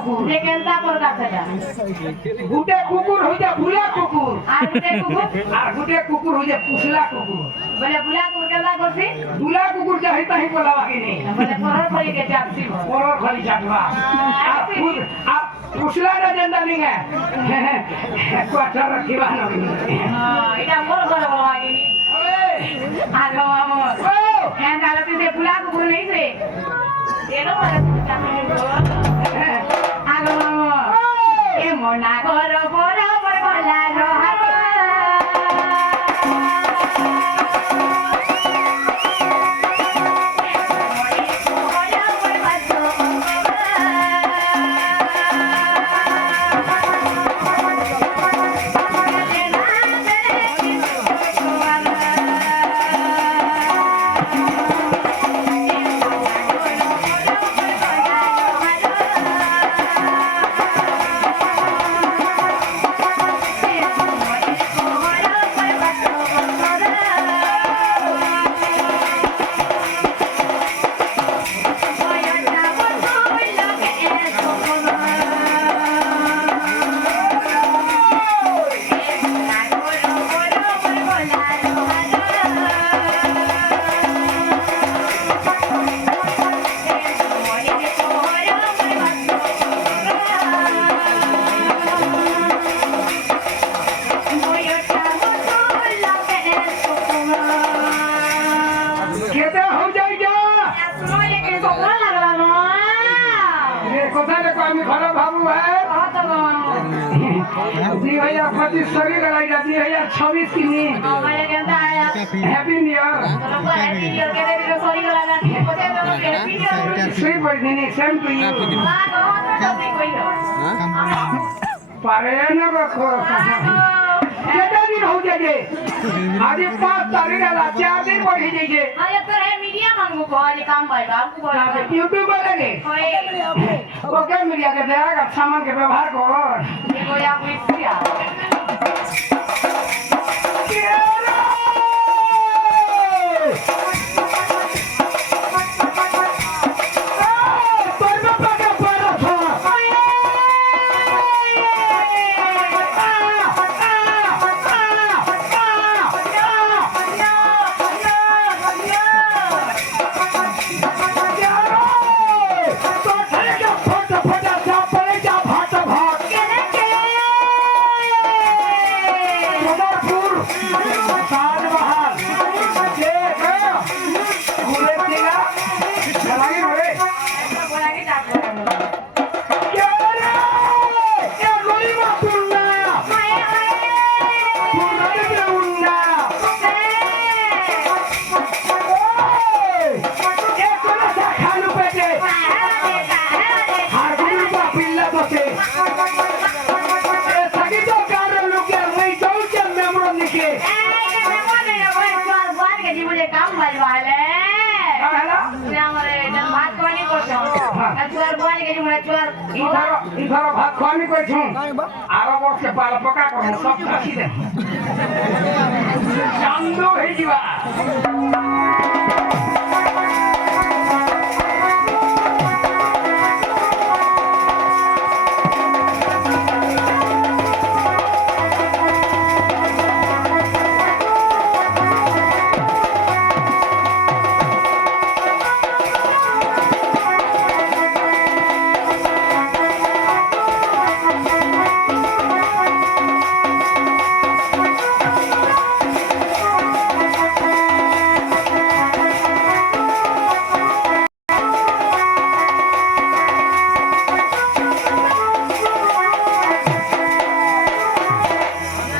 কুকুর যে কেনতা প্রকার সেটা গুটে কুকুর হইছে ভুলা কুকুর আর গুটে কুকুর আর গুটে কুকুর হইছে পুছলা কুকুর বলে বুলা কুকুর কেনতা করছি ভুলা কুকুর যাই তাই বলা বাকি নেই বলে পরর পরি কে চাপছি পরর খালি চাটবা আর পুছলা না জেন্দা নিং কোয়াটার রাখিবা না এটা মোর ঘর বলা বাকি নি আগো মামো হ্যাঁ তাহলে তুই বুলা কুকুর নেইছে এনো বলে চাপছি আগো মামো এ মনা ঘর বড় বড় বলা রহা शरीर लगाई जाती है यार 26 की नी हैप्पी न्यू ईयर श्री बर्दिनी सेम टू यू पारे ना रखो केटा दिन हो जाए आज 5 तारीख है 4 दिन बढ़ी जाइए अरे तो है मीडिया मांगो कोई काम भाई बाप को बोला यूट्यूब पर लगे ओके मीडिया के देगा सामान के व्यवहार को ये कोई आप मिस्त्री इधर भात खाने को छूं आरो वर्ष के पाल पका कर सब खासी दे चांदो है जीवा